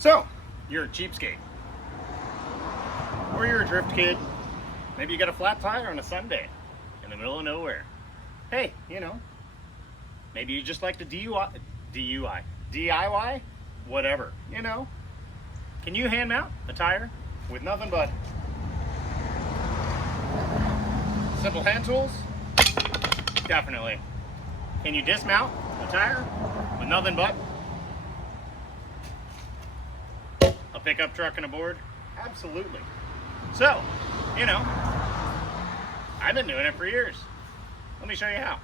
So, you're a cheapskate. Or you're a drift kid. Maybe you got a flat tire on a Sunday in the middle of nowhere. Hey, you know, maybe you just like to DIY, whatever, you know. Can you hand mount a tire with nothing but simple hand tools? Definitely. Can you dismount a tire with nothing but a pickup truck and a board? Absolutely. So, you know, I've been doing it for years. Let me show you how.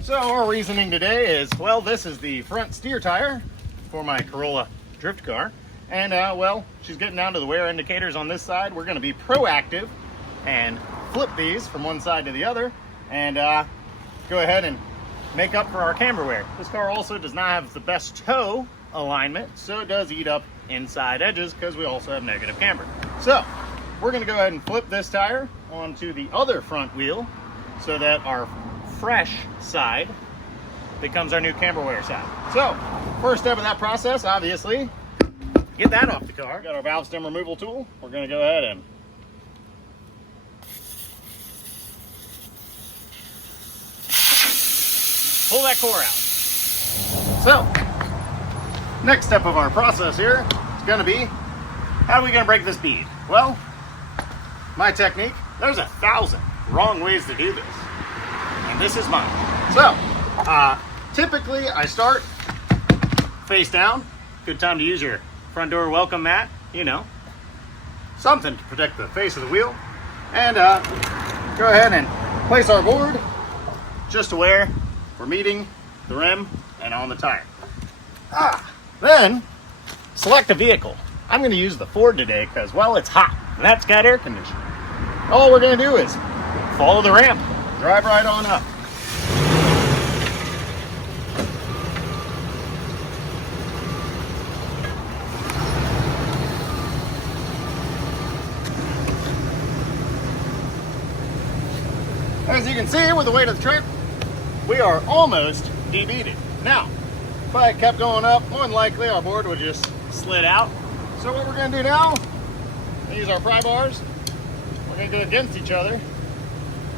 So our reasoning today is, well, this is the front steer tire for my Corolla drift car. And well, she's getting down to the wear indicators on this side. We're gonna be proactive and flip these from one side to the other and go ahead and make up for our camber wear. This car also does not have the best toe alignment, so it does eat up inside edges because we also have negative camber. So we're gonna go ahead and flip this tire onto the other front wheel so that our fresh side becomes our new camber wear side. So first step of that process, obviously, get that off the car. Got our valve stem removal tool. We're gonna go ahead and pull that core out. So, next step of our process here is gonna be, how are we gonna break this bead? Well, my technique, there's 1,000 wrong ways to do this, and this is mine. So, typically I start face down. Good time to use your front door welcome mat, you know, something to protect the face of the wheel, and go ahead and place our board just to where we're meeting the rim and on the tire. Then select a vehicle. I'm going to use the Ford today because, well, it's hot and that's got air conditioning. All we're going to do is follow the ramp, drive right on up. As you can see, with the weight of the truck, we are almost de-beaded. Now, if I kept going up, more than likely our board would just slid out. So what we're gonna do now, we use our pry bars. We're gonna go against each other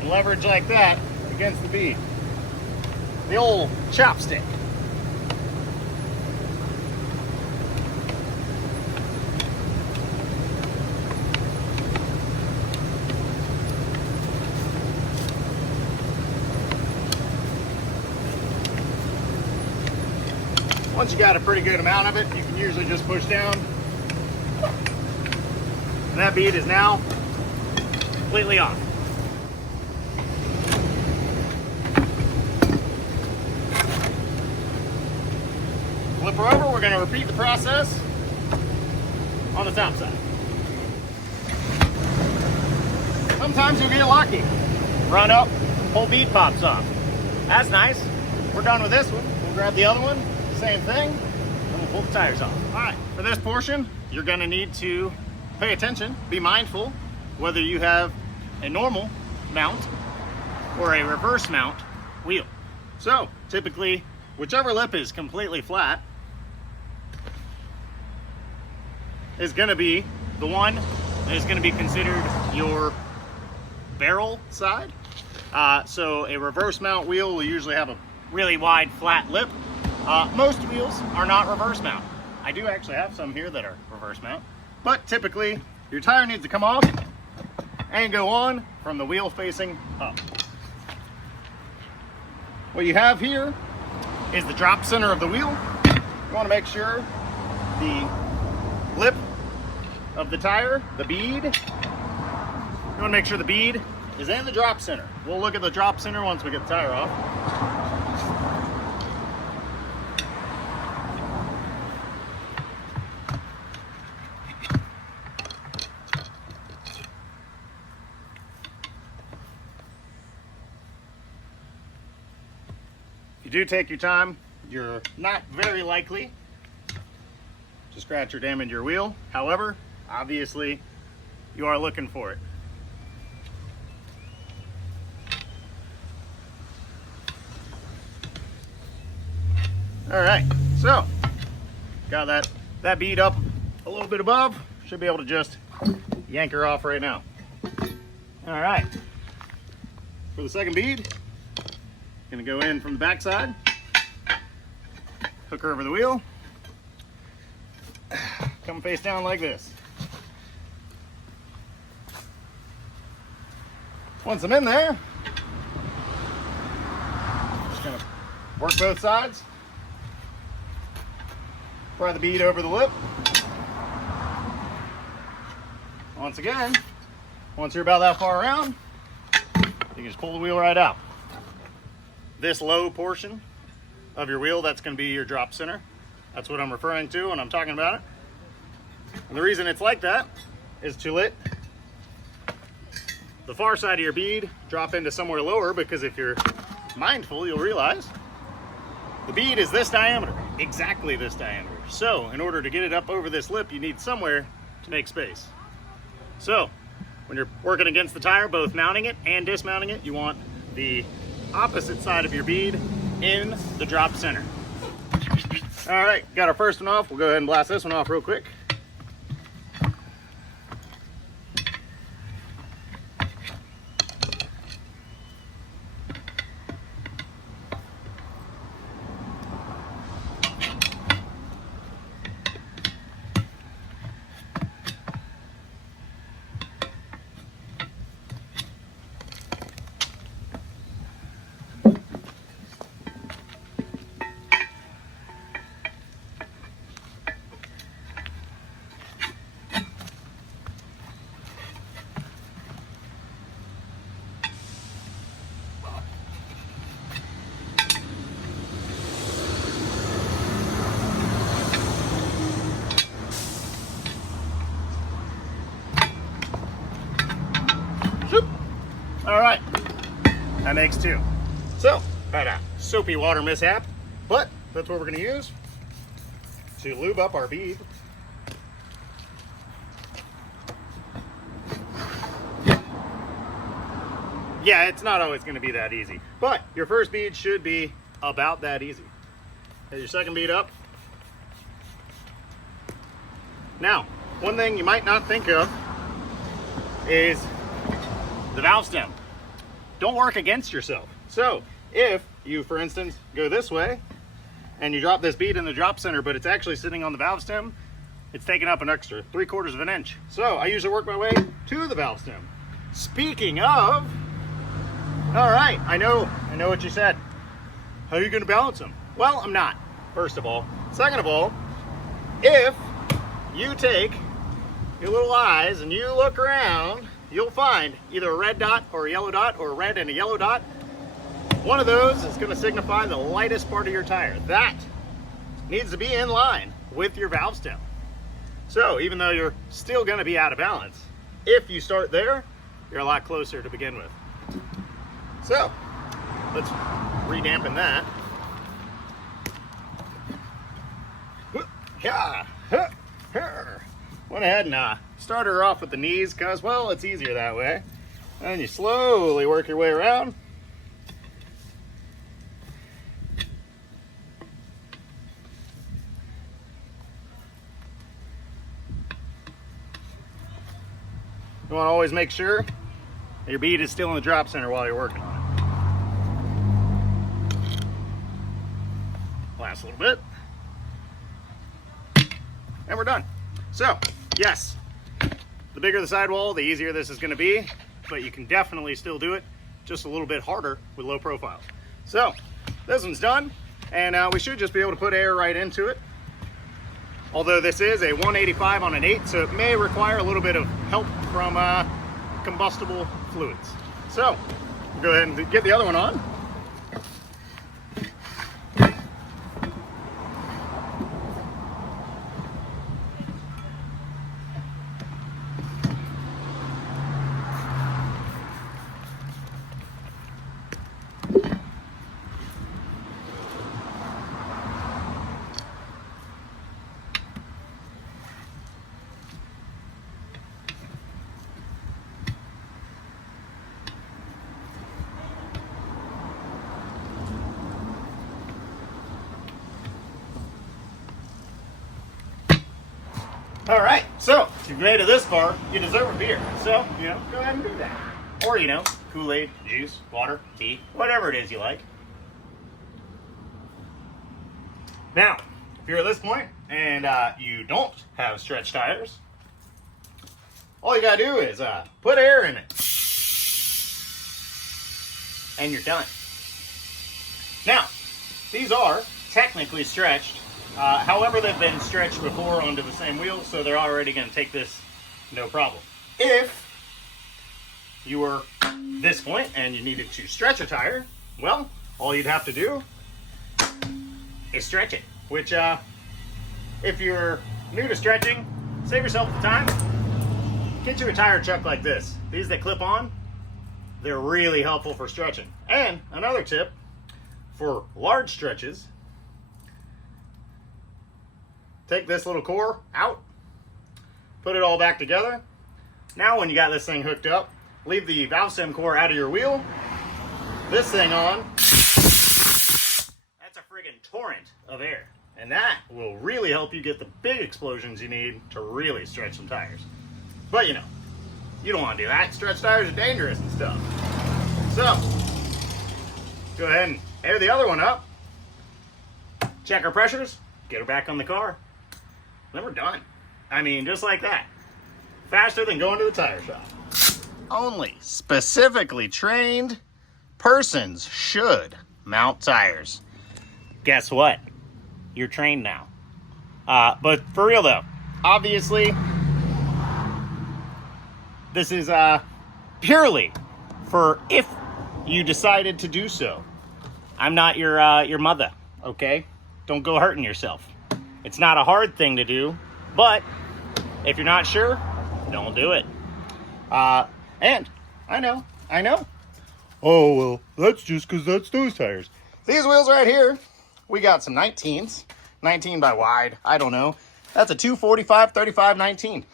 and leverage like that against the bead. The old chopstick. Once you got a pretty good amount of it, you can usually just push down. And that bead is now completely off. Flip her over, we're going to repeat the process on the top side. Sometimes you'll get lucky. Run up, whole bead pops off. That's nice. We're done with this one. We'll grab the other one. Same thing, and we'll pull the tires off. All right, for this portion, you're gonna need to pay attention, be mindful, whether you have a normal mount or a reverse mount wheel. So, typically, whichever lip is completely flat is gonna be the one that is gonna be considered your barrel side. So a reverse mount wheel will usually have a really wide flat lip. Most wheels are not reverse mount. I do actually have some here that are reverse mount, but typically your tire needs to come off and go on from the wheel facing up. What you have here is the drop center of the wheel. You want to make sure the lip of the tire, the bead, you want to make sure the bead is in the drop center. We'll look at the drop center once we get the tire off. If you do take your time, you're not very likely to scratch or damage your wheel. However, obviously, you are looking for it. All right, so got that bead up a little bit above. Should be able to just yank her off right now. All right, for the second bead, gonna go in from the back side, hook her over the wheel, come face down like this. Once I'm in there, just gonna work both sides, pry the bead over the lip. Once again, once you're about that far around, you can just pull the wheel right out. This low portion of your wheel, that's going to be your drop center. That's what I'm referring to when I'm talking about it. And the reason it's like that is to let the far side of your bead drop into somewhere lower, because if you're mindful, you'll realize the bead is this diameter, exactly this diameter. So in order to get it up over this lip, you need somewhere to make space. So when you're working against the tire, both mounting it and dismounting it, you want the opposite side of your bead in the drop center. All right, got our first one off. We'll go ahead and blast this one off real quick. All right, that makes two. So, had a soapy water mishap, but that's what we're gonna use to lube up our bead. Yeah, it's not always gonna be that easy, but your first bead should be about that easy. Get your second bead up. Now, one thing you might not think of is the valve stem. Don't work against yourself. So if you, for instance, go this way and you drop this bead in the drop center, but it's actually sitting on the valve stem, it's taking up an extra 3/4 of an inch. So I usually work my way to the valve stem. Speaking of, all right, I know what you said. How are you gonna balance them? Well, I'm not, first of all. Second of all, if you take your little eyes and you look around, you'll find either a red dot or a yellow dot, or a red and a yellow dot. One of those is going to signify the lightest part of your tire. That needs to be in line with your valve stem. So even though you're still going to be out of balance, if you start there, you're a lot closer to begin with. So let's re-dampen that. Went ahead and started her off with the knees because, well, it's easier that way. And you slowly work your way around. You want to always make sure that your bead is still in the drop center while you're working on it. Last little bit. And we're done. So, yes, the bigger the sidewall, the easier this is going to be, but you can definitely still do it just a little bit harder with low profiles. So, this one's done, and we should just be able to put air right into it. Although this is a 185 on an 8, so it may require a little bit of help from combustible fluids. So, we'll go ahead and get the other one on. All right, so if you've made it this far, you deserve a beer. So, go ahead and do that. Or, Kool-Aid, juice, water, tea, whatever it is you like. Now, if you're at this point and you don't have stretch tires, all you gotta do is put air in it. And you're done. Now, these are technically stretched. However, they've been stretched before onto the same wheel, so they're already gonna take this no problem. If you were this point and you needed to stretch a tire, well, all you'd have to do is stretch it, which if you're new to stretching, save yourself the time. Get you a tire chuck like this. These that clip on, they're really helpful for stretching. And another tip for large stretches, take this little core out, put it all back together. Now when you got this thing hooked up, leave the valve stem core out of your wheel, this thing on. That's a friggin' torrent of air. And that will really help you get the big explosions you need to really stretch some tires. But you don't want to do that. Stretch tires are dangerous and stuff. So, go ahead and air the other one up. Check our pressures, get her back on the car. Then we're done. I mean, just like that. Faster than going to the tire shop. Only specifically trained persons should mount tires. Guess what? You're trained now. But for real though, obviously, this is purely for if you decided to do so. I'm not your mother, okay? Don't go hurting yourself. It's not a hard thing to do, but if you're not sure, don't do it. And I know. Oh, well, that's just because that's those tires. These wheels right here, we got some 19s, 19 by wide, I don't know. That's a 245, 35, 19.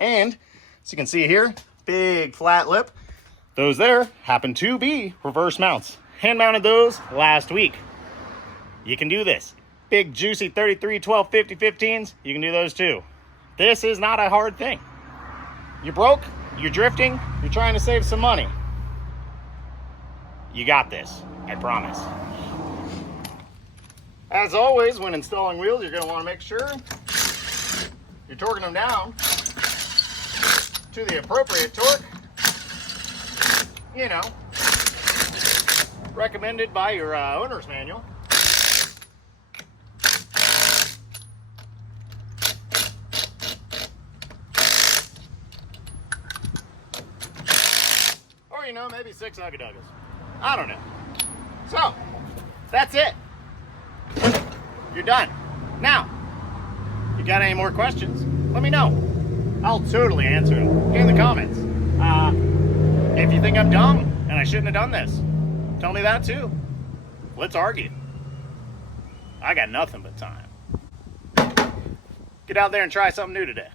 And as you can see here, big flat lip. Those there happen to be reverse mounts. Hand mounted those last week. You can do this. Big juicy 33, 12, 50, 15s, you can do those too. This is not a hard thing. You're broke, you're drifting, you're trying to save some money. You got this, I promise. As always, when installing wheels, you're going to want to make sure you're torquing them down to the appropriate torque, recommended by your owner's manual. Or, maybe 6 Ugga-Duggas. I don't know. So, that's it. You're done. Now, you got any more questions? Let me know. I'll totally answer them in the comments. If you think I'm dumb and I shouldn't have done this, tell me that too. Let's argue. I got nothing but time. Get out there and try something new today.